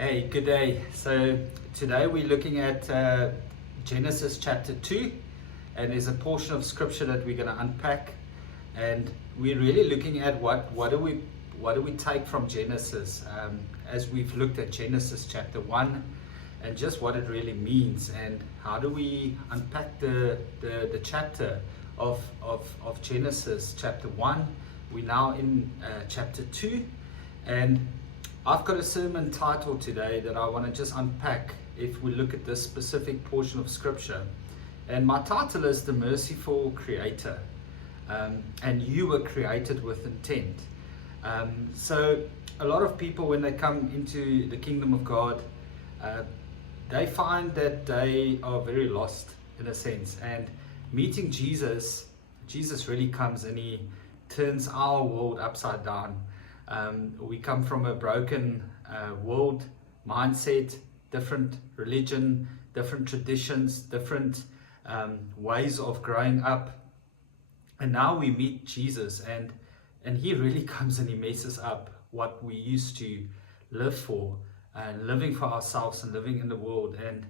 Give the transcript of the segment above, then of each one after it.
Hey, good day. So today we're looking at Genesis chapter 2, and there's a portion of scripture that we're going to unpack, and we're really looking at what do we take from Genesis, as we've looked at Genesis chapter 1 and just what it really means, and how do we unpack the chapter of Genesis chapter 1. We're now in chapter 2, and I've got a sermon title today that I want to just unpack if we look at this specific portion of scripture. And my title is The Merciful Creator. And you were created with intent. So a lot of people, when they come into the kingdom of God, they find that they are very lost in a sense. And meeting Jesus really comes and he turns our world upside down. We come from a broken world mindset, different religion, different traditions, different ways of growing up. And now we meet Jesus, and he really comes and he messes up what we used to live for, and living for ourselves and living in the world. And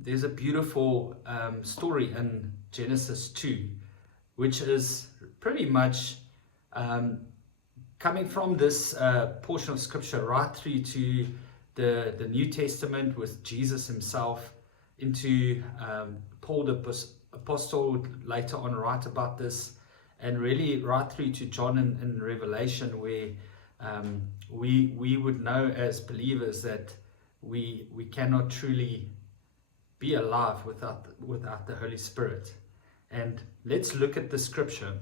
there's a beautiful story in Genesis 2, which is pretty much coming from this portion of scripture right through to the New Testament with Jesus himself, into Paul the apostle later on write about this, and really right through to John in Revelation, where we would know as believers that we cannot truly be alive without the Holy Spirit. And let's look at the scripture.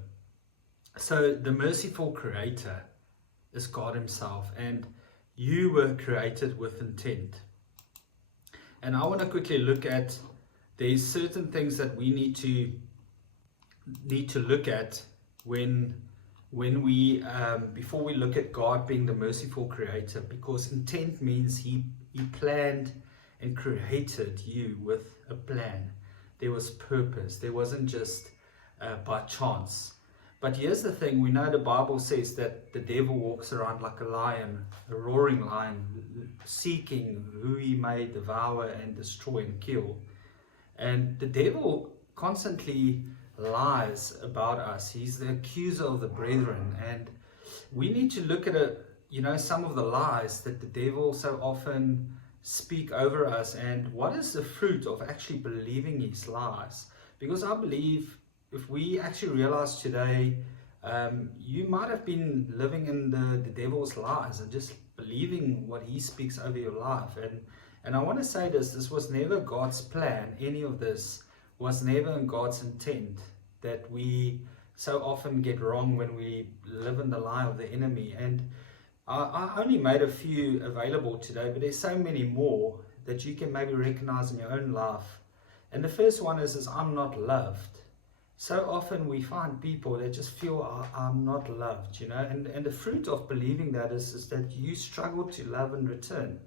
So the merciful creator is God himself, and you were created with intent. And I want to quickly look at, there's certain things that we need to look at when we before we look at God being the merciful creator, because intent means he planned and created you with a plan. There was purpose. There wasn't just by chance. But here's the thing, we know the Bible says that the devil walks around like a lion, a roaring lion, seeking who he may devour and destroy and kill. And the devil constantly lies about us. He's the accuser of the brethren. And we need to look at some of the lies that the devil so often speak over us, and what is the fruit of actually believing his lies. Because I believe if we actually realize today, you might have been living in the devil's lies and just believing what he speaks over your life. And I want to say this was never God's plan. Any of this was never in God's intent, that we so often get wrong when we live in the lie of the enemy. And I only made a few available today, but there's so many more that you can maybe recognize in your own life. And the first one is I'm not loved. So often we find people that just feel I'm not loved, and the fruit of believing that is that you struggle to love in return.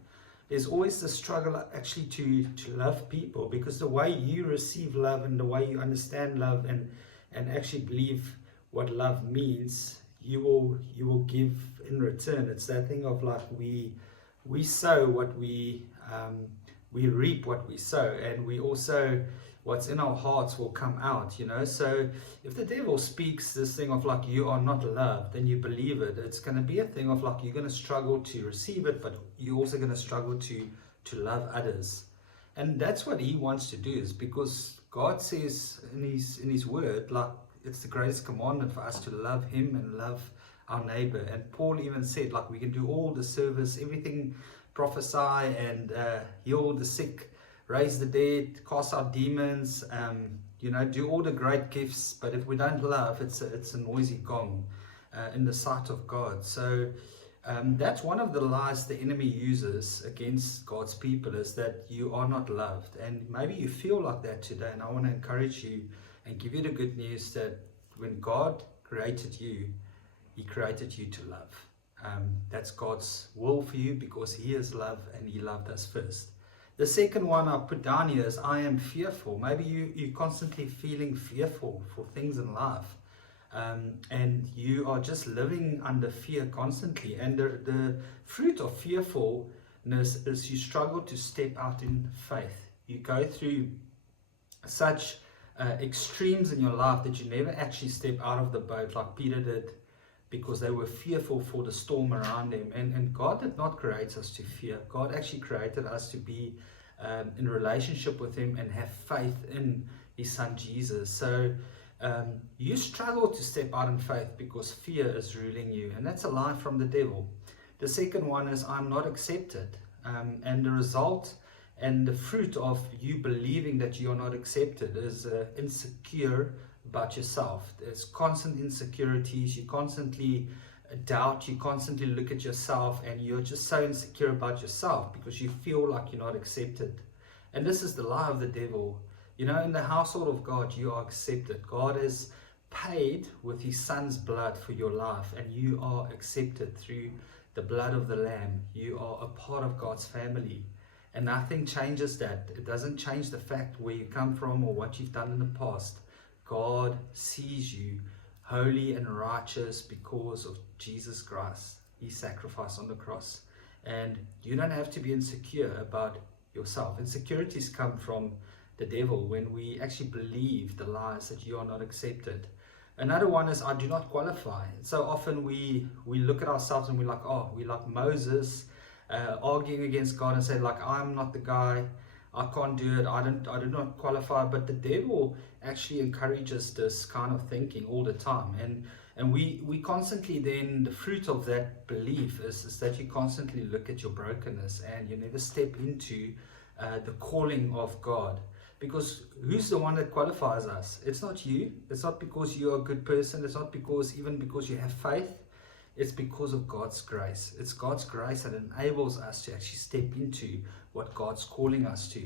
There's always the struggle actually to love people, because the way you receive love and the way you understand love and actually believe what love means, you will give in return. It's that thing of like we sow what we reap what we sow, and we also, what's in our hearts will come out, So if the devil speaks this thing of like you are not loved, then you believe it, it's going to be a thing of like you're going to struggle to receive it, but you're also going to struggle to love others. And that's what he wants to do, is because God says in his word, like it's the greatest commandment for us to love him and love our neighbor. And Paul even said like we can do all the service, everything, prophesy and heal the sick, raise the dead, cast out demons, do all the great gifts, but if we don't love, it's a noisy gong in the sight of God. So that's one of the lies the enemy uses against God's people, is that you are not loved. And maybe you feel like that today, and I want to encourage you and give you the good news that when God created you, he created you to love. That's God's will for you, because he is love and he loved us first. The second one I put down here is I am fearful. Maybe you're constantly feeling fearful for things in life. And you are just living under fear constantly. And the fruit of fearful is you struggle to step out in faith. You go through such extremes in your life that you never actually step out of the boat like Peter did, because they were fearful for the storm around them. And God did not create us to fear. God actually created us to be in relationship with Him and have faith in His Son Jesus. So you struggle to step out in faith because fear is ruling you, and that's a lie from the devil. The second one is, I'm not accepted. And the result and the fruit of you believing that you are not accepted is insecure about yourself. There's constant insecurities. You constantly doubt. You constantly look at yourself, and you're just so insecure about yourself because you feel like you're not accepted. And this is the lie of the devil. You know, in the household of God, you are accepted. God has paid with His Son's blood for your life, and you are accepted through the blood of the Lamb. You are a part of God's family, and nothing changes that. It doesn't change the fact where you come from or what you've done in the past. God sees you holy and righteous because of Jesus Christ, His sacrifice on the cross. And you don't have to be insecure about yourself. Insecurities come from the devil when we actually believe the lies that you are not accepted. Another one is, I do not qualify. So often we look at ourselves and we're like, oh, we're like Moses arguing against God and say, like, I'm not the guy, I can't do it, I do not qualify. But the devil actually encourages this kind of thinking all the time, and we constantly, then the fruit of that belief is that you constantly look at your brokenness and you never step into the calling of God. Because who's the one that qualifies us? It's not you. It's not because you're a good person. It's not because you have faith. It's because of God's grace. It's God's grace that enables us to actually step into what God's calling us to.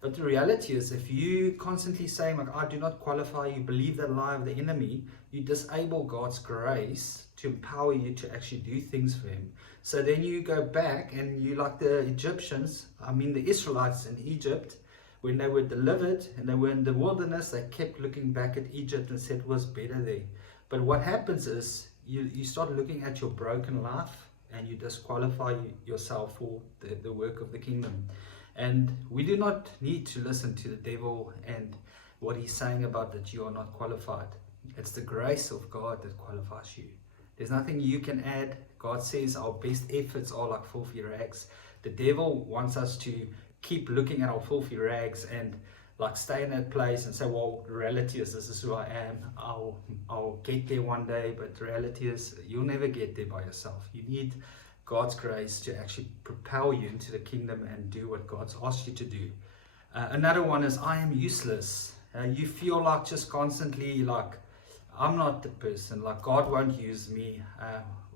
But the reality is, if you constantly saying, like, I do not qualify, you believe that lie of the enemy, you disable God's grace to empower you to actually do things for Him. So then you go back and you, like the Egyptians, the Israelites in Egypt, when they were delivered and they were in the wilderness, they kept looking back at Egypt and said it was better there. But what happens is you start looking at your broken life and you disqualify yourself for the work of the kingdom. And we do not need to listen to the devil and what he's saying about that you are not qualified. It's the grace of God that qualifies you. There's nothing you can add. God says our best efforts are like filthy rags. The devil wants us to keep looking at our filthy rags and like stay in that place and say, well, the reality is this is who I am. I'll get there one day. But the reality is you'll never get there by yourself. You need God's grace to actually propel you into the kingdom and do what God's asked you to do. Another one is, I am useless. You feel like just constantly like, I'm not the person, like God won't use me.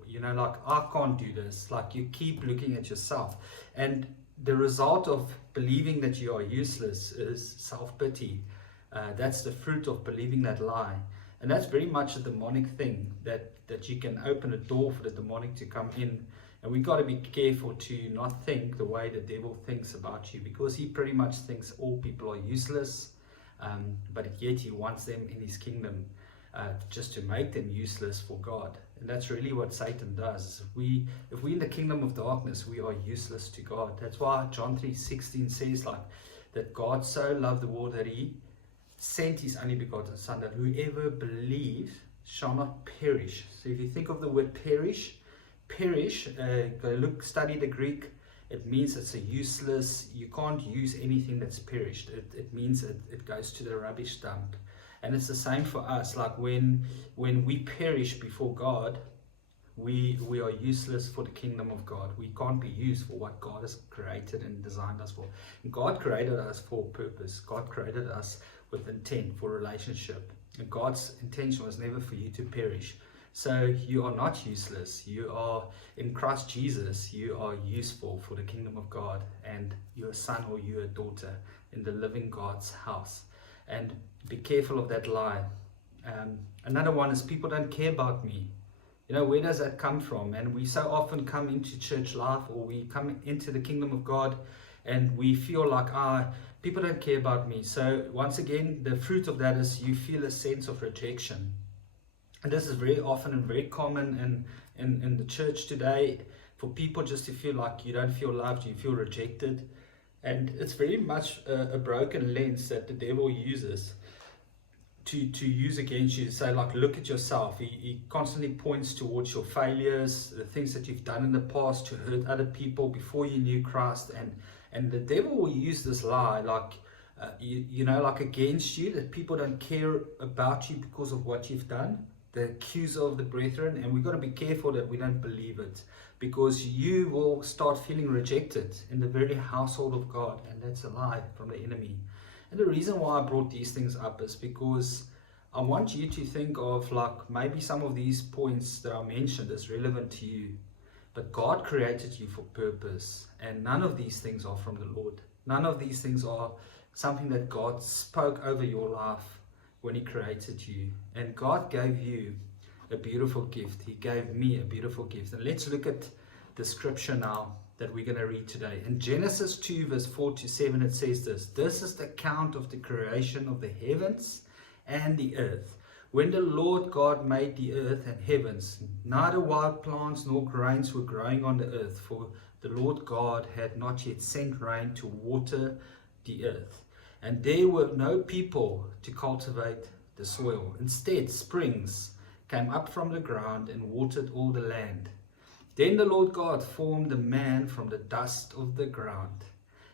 Like I can't do this. Like you keep looking at yourself. And the result of believing that you are useless is self-pity. That's the fruit of believing that lie. And that's very much a demonic thing, that you can open a door for the demonic to come in. And we've got to be careful to not think the way the devil thinks about you, because he pretty much thinks all people are useless, but yet he wants them in his kingdom just to make them useless for God. And that's really what Satan does. If we're in the kingdom of darkness, we are useless to God. That's why John 3:16 says that God so loved the world that He sent His only begotten Son, that whoever believes shall not perish. So if you think of the word perish, go study the Greek. It means it's a useless. You can't use anything that's perished. It means it goes to the rubbish dump. And it's the same for us. Like when we perish before God, we are useless for the kingdom of God. We can't be used for what God has created and designed us for. And God created us for purpose. God created us with intent for relationship. And God's intention was never for you to perish. So you are not useless. You are in Christ Jesus. You are useful for the kingdom of God. And you're a son or you're a daughter in the living God's house. And be careful of that lie. Another one is, people don't care about me. Where does that come from? And we so often come into church life, or we come into the kingdom of God, and we feel like, people don't care about me. So once again, the fruit of that is you feel a sense of rejection. And this is very often and very common in the church today. for people just to feel like you don't feel loved, you feel rejected. And it's very much a broken lens that the devil uses to use against you, to say, like, look at yourself. He constantly points towards your failures, the things that you've done in the past to hurt other people before you knew Christ. And the devil will use this lie, like, like against you, that people don't care about you because of what you've done, the accuser of the brethren. And we've got to be careful that we don't believe it, because you will start feeling rejected in the very household of God, and that's a lie from the enemy. And the reason why I brought these things up is because I want you to think of, like, maybe some of these points that I mentioned is relevant to you, but God created you for purpose, and none of these things are from the Lord. None of these things are something that God spoke over your life when He created you. And God gave you a beautiful gift. He gave me a beautiful gift. And let's look at the scripture now that we're going to read today. In Genesis 2 verse 4 to 7, it says this: "This is the account of the creation of the heavens and the earth. When the Lord God made the earth and heavens, neither wild plants nor grains were growing on the earth, for the Lord God had not yet sent rain to water the earth. And there were no people to cultivate the soil. Instead, springs came up from the ground and watered all the land. Then the Lord God formed the man from the dust of the ground.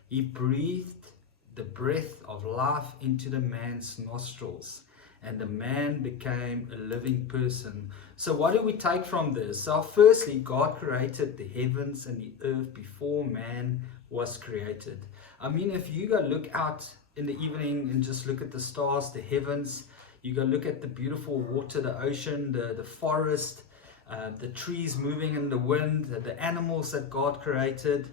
He breathed the breath of life into the man's nostrils, and the man became a living person." So what do we take from this? So firstly, God created the heavens and the earth before man was created. I mean, if you go look out in the evening and just look at the stars, the heavens, you go look at the beautiful water, the ocean, the forest, the trees moving in the wind, the animals that God created.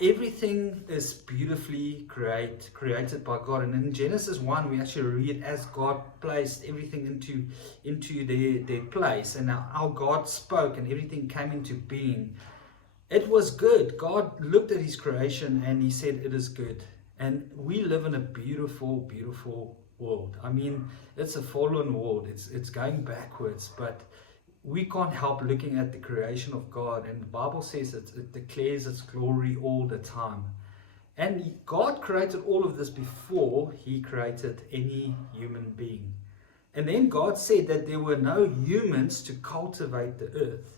Everything is beautifully created by God. And in Genesis 1, we actually read as God placed everything into their place, and how God spoke and everything came into being. It was good. God looked at His creation and He said it is good. And we live in a beautiful, beautiful world. I mean, it's a fallen world. It's going backwards, but we can't help looking at the creation of God. And the Bible says it declares its glory all the time. And God created all of this before He created any human being. And then God said that there were no humans to cultivate the earth,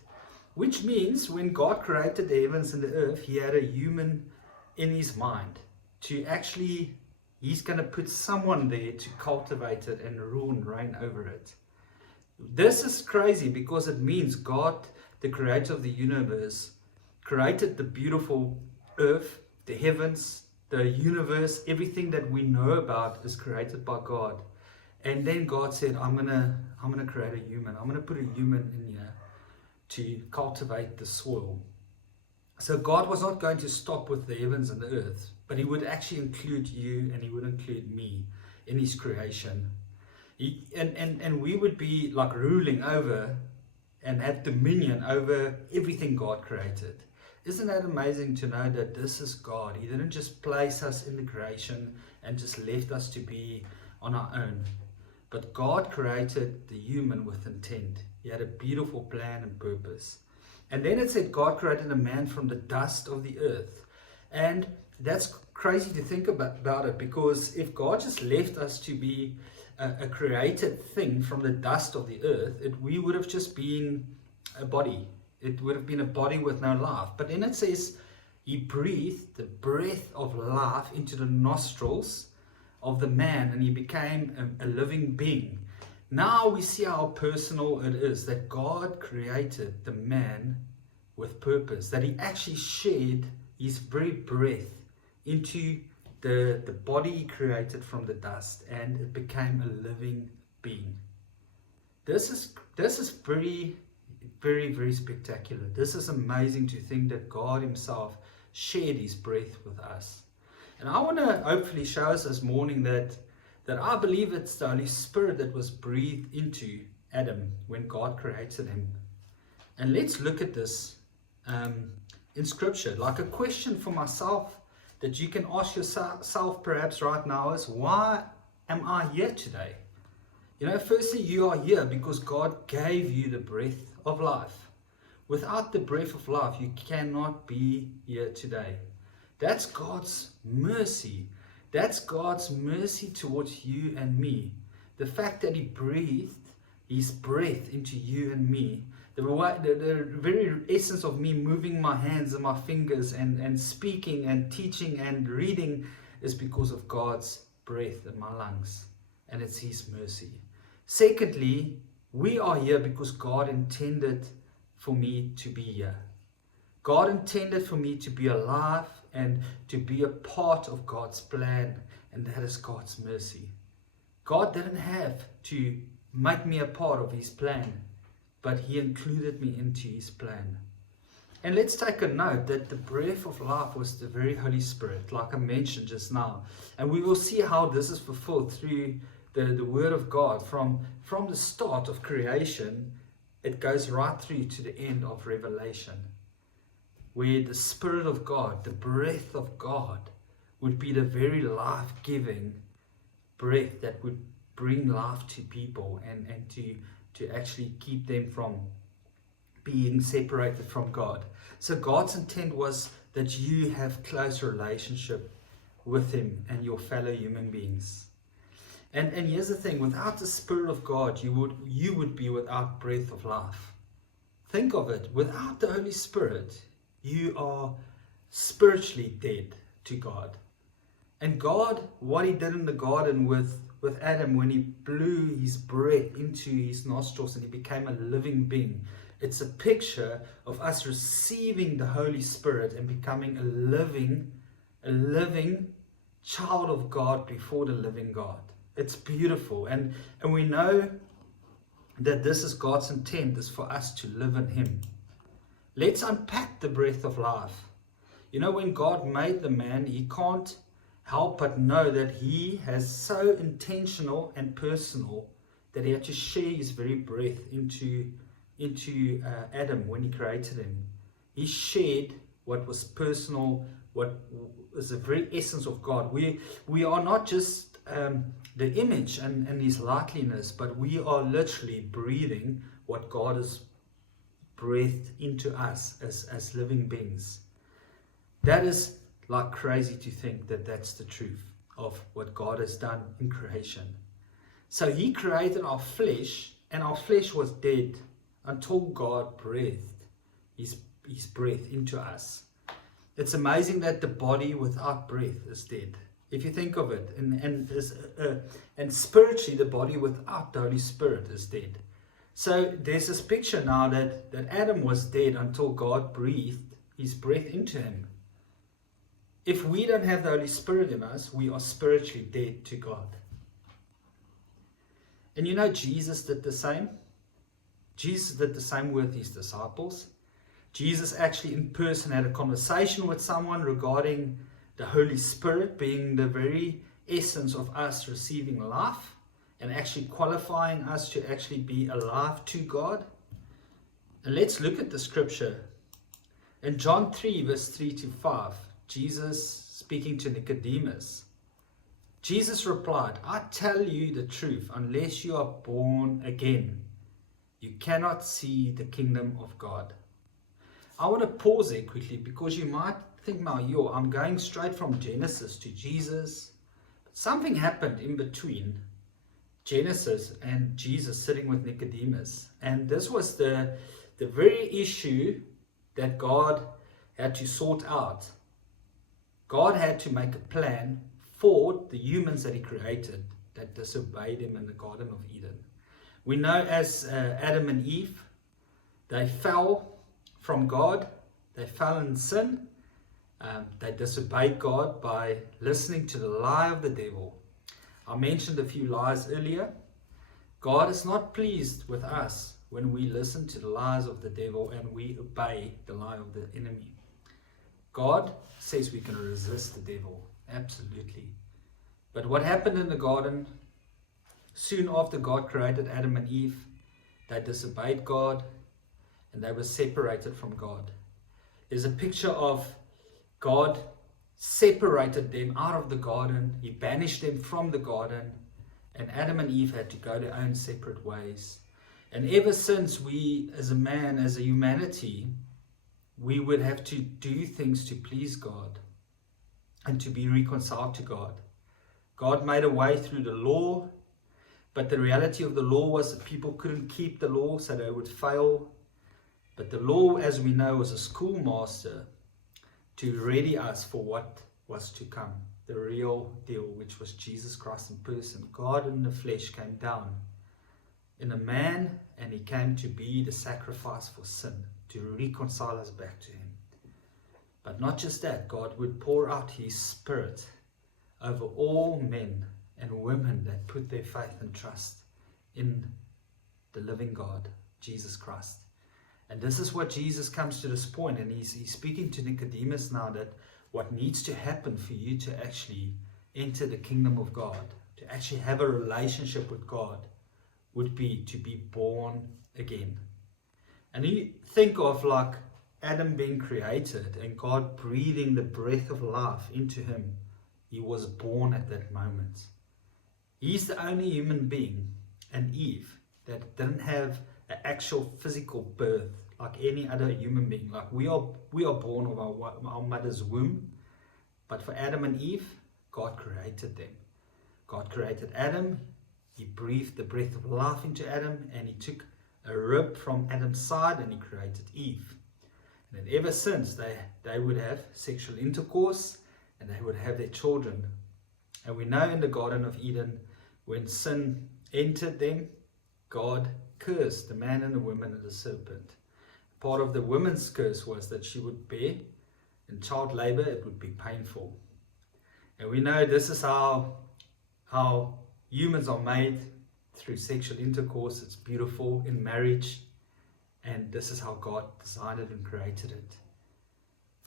which means when God created the heavens and the earth, He had a human in His mind to actually, He's going to put someone there to cultivate it and rule and reign over it. This is crazy, because it means God, the creator of the universe, created the beautiful earth, the heavens, the universe. Everything that we know about is created by God. And then God said, I'm gonna create a human. I'm gonna put a human in here to cultivate the soil. So God was not going to stop with the heavens and the earth, but He would actually include you, and He would include me in His creation. And we would be like ruling over and have dominion over everything God created. Isn't that amazing to know that this is God? He didn't just place us in the creation and just left us to be on our own. But God created the human with intent. He had a beautiful plan and purpose. And then it said God created a man from the dust of the earth. And that's crazy to think about it, because if God just left us to be a created thing from the dust of the earth, we would have just been a body. It would have been a body with no life. But then it says He breathed the breath of life into the nostrils of the man, and he became a living being. Now we see how personal it is that God created the man with purpose, that He actually shared His very breath into the body He created from the dust, and it became a living being. This is very, very, very spectacular. This is amazing to think that God Himself shared His breath with us. And I want to hopefully show us this morning that I believe it's the Holy Spirit that was breathed into Adam when God created him. And let's look at this in Scripture. Like a question for myself that you can ask yourself perhaps right now is, why am I here today? You know, firstly, you are here because God gave you the breath of life. Without the breath of life, you cannot be here today. That's God's mercy. That's God's mercy towards you and me. The fact that He breathed His breath into you and me. The very essence of me moving my hands and my fingers and speaking and teaching and reading is because of God's breath in my lungs. And it's His mercy. Secondly, we are here because God intended for me to be here. God intended for me to be alive and to be a part of God's plan, and that is God's mercy. God didn't have to make me a part of His plan, but He included me into His plan. And let's take a note that the breath of life was the very Holy Spirit, like I mentioned just now. And we will see how this is fulfilled through the Word of God. From the start of creation, it goes right through to the end of Revelation, where the Spirit of God, the breath of God, would be the very life-giving breath that would bring life to people and to actually keep them from being separated from God. So God's intent was that you have close relationship with Him and your fellow human beings. And here's the thing, without the Spirit of God, you would be without breath of life. Think of it, without the Holy Spirit, you are spiritually dead to God. And God, what He did in the garden with Adam when He blew His breath into his nostrils and he became a living being, it's a picture of us receiving the Holy Spirit and becoming a living child of God before the living God. It's beautiful, and we know that this is God's intent, is for us to live in Him. Let's unpack the breath of life. You know, when God made the man, He can't help but know that He has so intentional and personal that He had to share His very breath into Adam when He created him. He shared what was personal, what is the very essence of God. We are not just the image and His likeness, but we are literally breathing what God has breathed into us as living beings. That is like crazy to think that that's the truth of what God has done in creation. So He created our flesh, and our flesh was dead until God breathed His breath into us. It's amazing that the body without breath is dead. If you think of it, and spiritually, the body without the Holy Spirit is dead. So there's this picture now that Adam was dead until God breathed His breath into him. If we don't have the Holy Spirit in us, we are spiritually dead to God. And you know, Jesus did the same. Jesus did the same with His disciples. Jesus actually in person had a conversation with someone regarding the Holy Spirit being the very essence of us receiving life and actually qualifying us to actually be alive to God. And let's look at the scripture. In John 3 verse 3 to 5, Jesus speaking to Nicodemus, Jesus replied, "I tell you the truth, unless you are born again, you cannot see the kingdom of God." I want to pause there quickly because you might think now, I'm going straight from Genesis to Jesus. But something happened in between Genesis and Jesus sitting with Nicodemus. And this was the very issue that God had to sort out. God had to make a plan for the humans that He created that disobeyed Him in the Garden of Eden. We know as Adam and Eve, they fell from God, they fell in sin, they disobeyed God by listening to the lie of the devil. I mentioned a few lies earlier. God is not pleased with us when we listen to the lies of the devil and we obey the lie of the enemy. God says we can resist the devil, absolutely. But what happened in the garden, soon after God created Adam and Eve, they disobeyed God and they were separated from God. There's a picture of God separated them out of the garden. He banished them from the garden, and Adam and Eve had to go their own separate ways. And ever since we, as a man, as a humanity, we would have to do things to please God and to be reconciled to God. God made a way through the law, but the reality of the law was that people couldn't keep the law, so they would fail. But the law, as we know, was a schoolmaster to ready us for what was to come, the real deal, which was Jesus Christ in person. God in the flesh came down in a man, and he came to be the sacrifice for sin, to reconcile us back to him. But not just that, God would pour out his Spirit over all men and women that put their faith and trust in the living God, Jesus Christ. And this is what Jesus comes to this point, and he's speaking to Nicodemus now, that what needs to happen for you to actually enter the kingdom of God, to actually have a relationship with God, would be to be born again. And you think of like Adam being created and God breathing the breath of life into him. He was born at that moment. He's the only human being, and Eve, that didn't have an actual physical birth like any other human being. Like we are born of our mother's womb, but for Adam and Eve, God created them. God created Adam. He breathed the breath of life into Adam, and he took a rib from Adam's side and he created Eve. And then ever since, they would have sexual intercourse and they would have their children. And we know in the Garden of Eden, when sin entered them, God cursed the man and the woman and the serpent. Part of the woman's curse was that she would bear. In child labor, it would be painful. And we know this is how humans are made, through sexual intercourse. It's beautiful in marriage. And this is how God designed it and created it.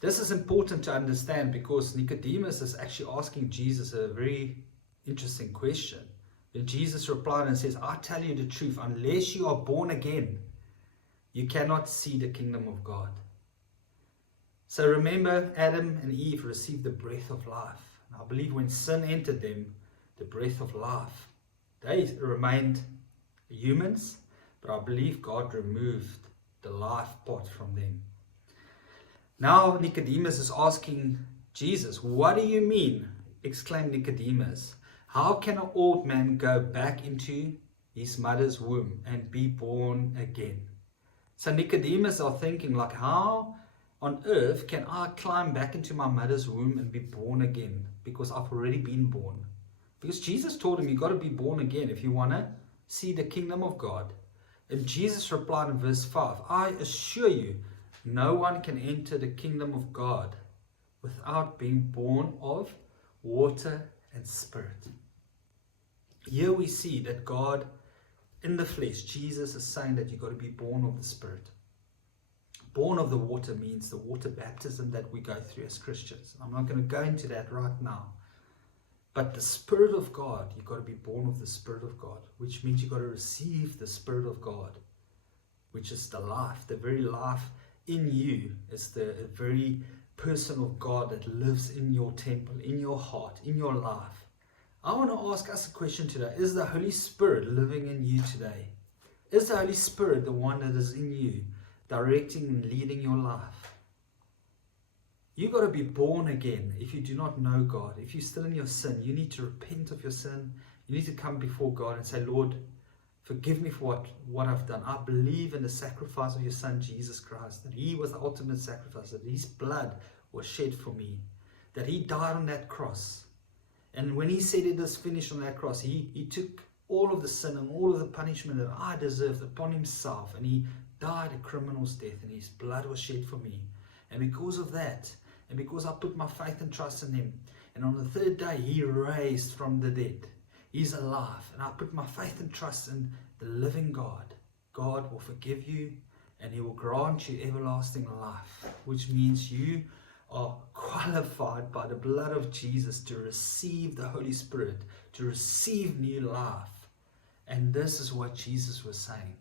This is important to understand because Nicodemus is actually asking Jesus a very interesting question. And Jesus replied and says, I tell you the truth, unless you are born again, you cannot see the kingdom of God. So remember, Adam and Eve received the breath of life. And I believe when sin entered them, the breath of life, they remained humans, but I believe God removed the life part from them. Now Nicodemus is asking Jesus, what do you mean? Exclaimed Nicodemus. How can an old man go back into his mother's womb and be born again? So Nicodemus are thinking like, how on earth can I climb back into my mother's womb and be born again? Because I've already been born. Because Jesus told him, you got to be born again if you want to see the kingdom of God. And Jesus replied in verse 5, I assure you, no one can enter the kingdom of God without being born of water and spirit. Here we see that God in the flesh, Jesus is saying that you've got to be born of the Spirit. Born of the water means the water baptism that we go through as Christians. I'm not going to go into that right now. But the Spirit of God, you've got to be born of the Spirit of God, which means you've got to receive the Spirit of God, which is the life, the very life in you is the very person of God that lives in your temple, in your heart, in your life. I want to ask us a question today. Is the Holy Spirit living in you today? Is the Holy Spirit the one that is in you, directing and leading your life? You've got to be born again. If you do not know God, if you're still in your sin, you need to repent of your sin. You need to come before God and say, Lord, forgive me for what I've done. I believe in the sacrifice of your Son, Jesus Christ, that He was the ultimate sacrifice, that His blood was shed for me, that He died on that cross. And when He said it is finished on that cross, He took all of the sin and all of the punishment that I deserved upon Himself, and He died a criminal's death, and His blood was shed for me. And because of that, and because I put my faith and trust in Him, and on the third day He raised from the dead, He's alive, and I put my faith and trust in the living God. God will forgive you, and He will grant you everlasting life, which means you are qualified by the blood of Jesus to receive the Holy Spirit, to receive new life. And this is what Jesus was saying,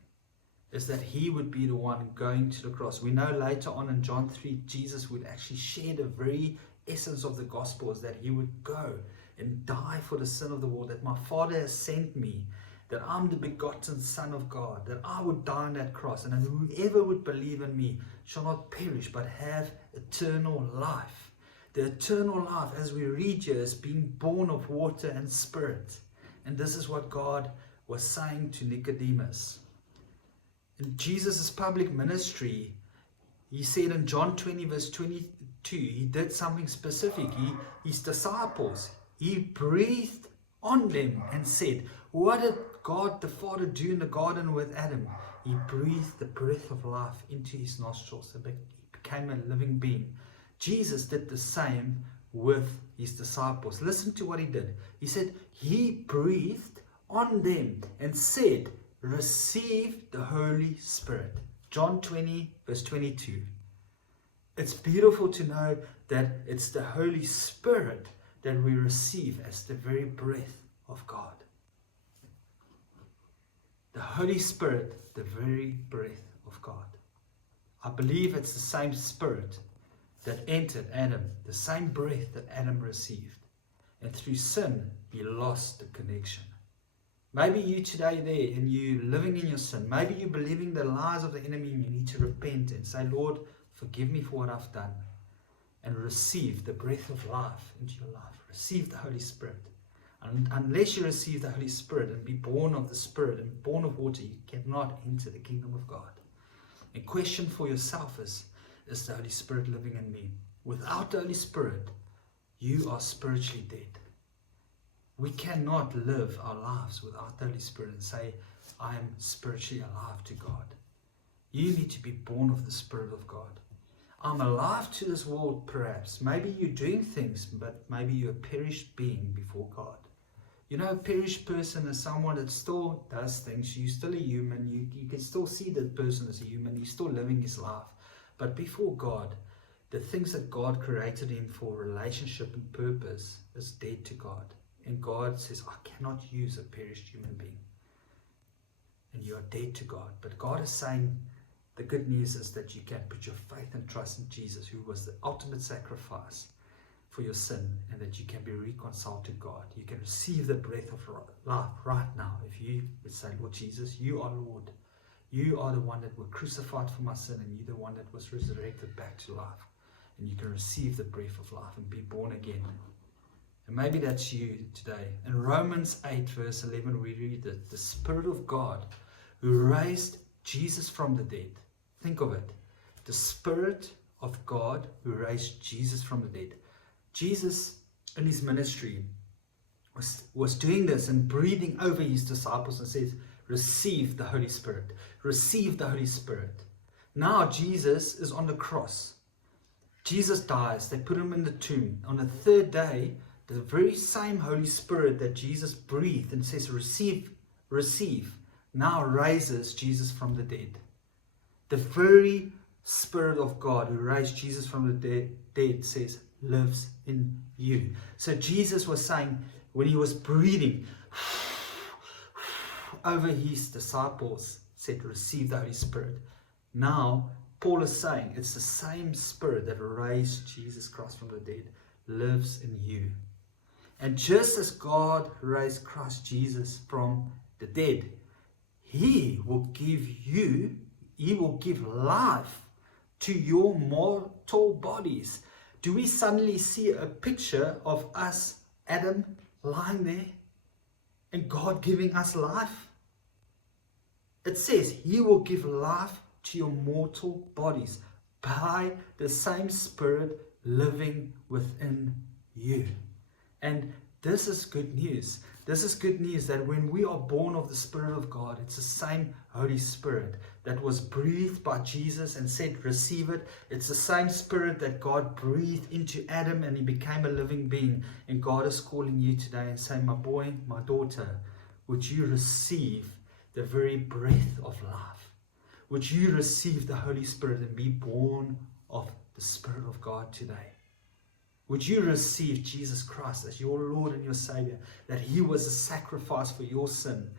is that He would be the one going to the cross. We know later on in John 3, Jesus would actually share the very essence of the gospel, is that He would go and die for the sin of the world, that my Father has sent me, that I'm the begotten Son of God, that I would die on that cross, and that whoever would believe in me shall not perish but have eternal life. The eternal life, as we read here, is being born of water and spirit. And this is what God was saying to Nicodemus. In Jesus' public ministry, he said in John 20 verse 22, he did something specific. His disciples, he breathed on them and said, what did God the Father do in the garden with Adam? He breathed the breath of life into his nostrils and he became a living being. Jesus did the same with his disciples. Listen to what he did. He said, he breathed on them and said, receive the Holy Spirit. John 20 verse 22. It's beautiful to know that it's the Holy Spirit that we receive as the very breath of God. The Holy Spirit, the very breath of God. I believe it's the same Spirit that entered Adam, the same breath that Adam received. And through sin, he lost the connection. Maybe you today there and you living in your sin. Maybe you believing the lies of the enemy and you need to repent and say, Lord, forgive me for what I've done. And receive the breath of life into your life. Receive the Holy Spirit. And unless you receive the Holy Spirit and be born of the Spirit and born of water, you cannot enter the kingdom of God. And question for yourself is the Holy Spirit living in me? Without the Holy Spirit, you are spiritually dead. We cannot live our lives without the Holy Spirit and say, I am spiritually alive to God. You need to be born of the Spirit of God. I'm alive to this world, perhaps. Maybe you're doing things, but maybe you're a perished being before God. You know, a perished person is someone that still does things. You're still a human. You can still see that person as a human. He's still living his life. But before God, the things that God created him for, relationship and purpose, is dead to God. And God says, I cannot use a perished human being. And you are dead to God. But God is saying, the good news is that you can put your faith and trust in Jesus, who was the ultimate sacrifice for your sin, and that you can be reconciled to God. You can receive the breath of life right now. If you would say, Lord Jesus, you are Lord. You are the one that were crucified for my sin, and you're the one that was resurrected back to life. And you can receive the breath of life and be born again. And maybe that's you today. In Romans 8 verse 11 we read that the Spirit of God who raised Jesus from the dead. Think of it. The Spirit of God who raised Jesus from the dead. Jesus in his ministry was doing this and breathing over his disciples and says, receive the Holy Spirit. Receive the Holy Spirit. Now Jesus is on the cross. Jesus dies. They put him in the tomb. On the third day, the very same Holy Spirit that Jesus breathed and says, receive, now raises Jesus from the dead. The very Spirit of God who raised Jesus from the dead says, lives in you. So Jesus was saying, when he was breathing over his disciples, said, receive the Holy Spirit. Now, Paul is saying, it's the same Spirit that raised Jesus Christ from the dead, lives in you. And just as God raised Christ Jesus from the dead, he will give life to your mortal bodies. Do we suddenly see a picture of us, Adam, lying there and God giving us life? It says he will give life to your mortal bodies by the same Spirit living within you. And this is good news. This is good news that when we are born of the Spirit of God, it's the same Holy Spirit that was breathed by Jesus and said, receive it. It's the same Spirit that God breathed into Adam and he became a living being. And God is calling you today and saying, my boy, my daughter, would you receive the very breath of life? Would you receive the Holy Spirit and be born of the Spirit of God today? Would you receive Jesus Christ as your Lord and your Savior, that he was a sacrifice for your sin,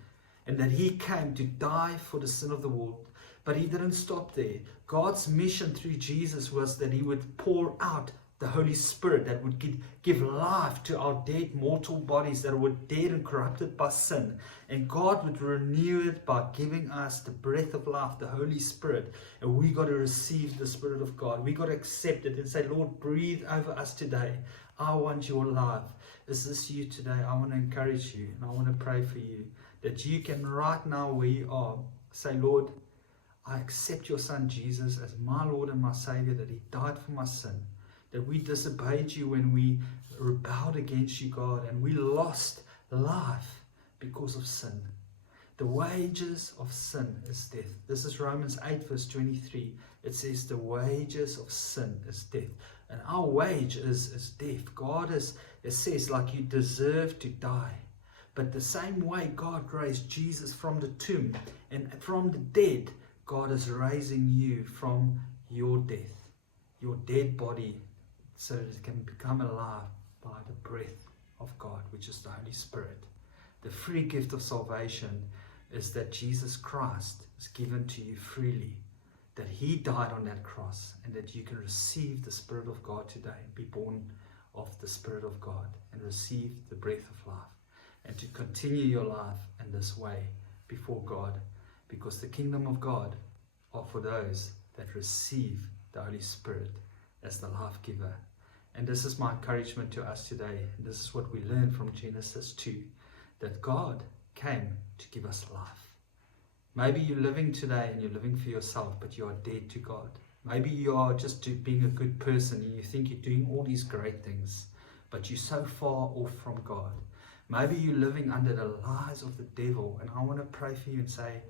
and that he came to die for the sin of the world? But he didn't stop there. God's mission through Jesus was that he would pour out the Holy Spirit that would give life to our dead mortal bodies that were dead and corrupted by sin. And God would renew it by giving us the breath of life, the Holy Spirit. And we got to receive the Spirit of God. We got to accept it and say, Lord, breathe over us today. I want your life. Is this you today? I want to encourage you and I want to pray for you that you can right now where you are say, Lord, I accept your Son Jesus as my Lord and my Savior, that he died for my sin, that we disobeyed you when we rebelled against you, God, and we lost life because of sin. The wages of sin is death. This is Romans 8 verse 23. It says the wages of sin is death. And our wage is death. God it says like you deserve to die. But the same way God raised Jesus from the tomb and from the dead, God is raising you from your death, your dead body, so that it can become alive by the breath of God, which is the Holy Spirit. The free gift of salvation is that Jesus Christ is given to you freely, that he died on that cross, and that you can receive the Spirit of God today, be born of the Spirit of God, and receive the breath of life, and to continue your life in this way before God, because the kingdom of God are for those that receive the Holy Spirit as the life giver. And this is my encouragement to us today. And this is what we learn from Genesis 2, that God came to give us life. Maybe you're living today and you're living for yourself, but you are dead to God. Maybe you are just being a good person and you think you're doing all these great things, but you're so far off from God. Maybe you're living under the lies of the devil, and I want to pray for you and say,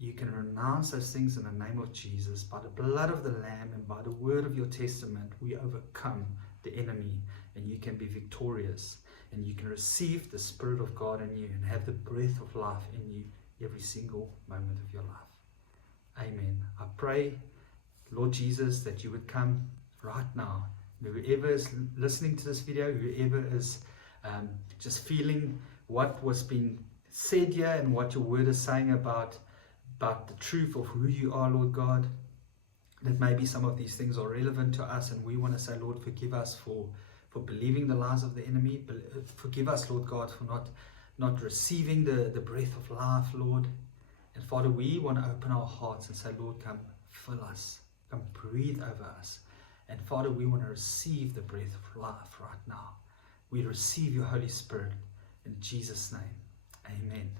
you can renounce those things in the name of Jesus. By the blood of the Lamb and by the word of your testament, we overcome the enemy, and you can be victorious, and you can receive the Spirit of God in you and have the breath of life in you every single moment of your life. Amen. I pray, Lord Jesus, that you would come right now. Whoever is listening to this video, whoever is just feeling what was being said here and what your word is saying about the truth of who you are, Lord God, that maybe some of these things are relevant to us, and we want to say, Lord, forgive us for believing the lies of the enemy. Forgive us, Lord God, for not receiving the breath of life, Lord. And Father, we want to open our hearts and say, Lord, come fill us, come breathe over us. And Father, we want to receive the breath of life right now. We receive your Holy Spirit in Jesus' name. Amen.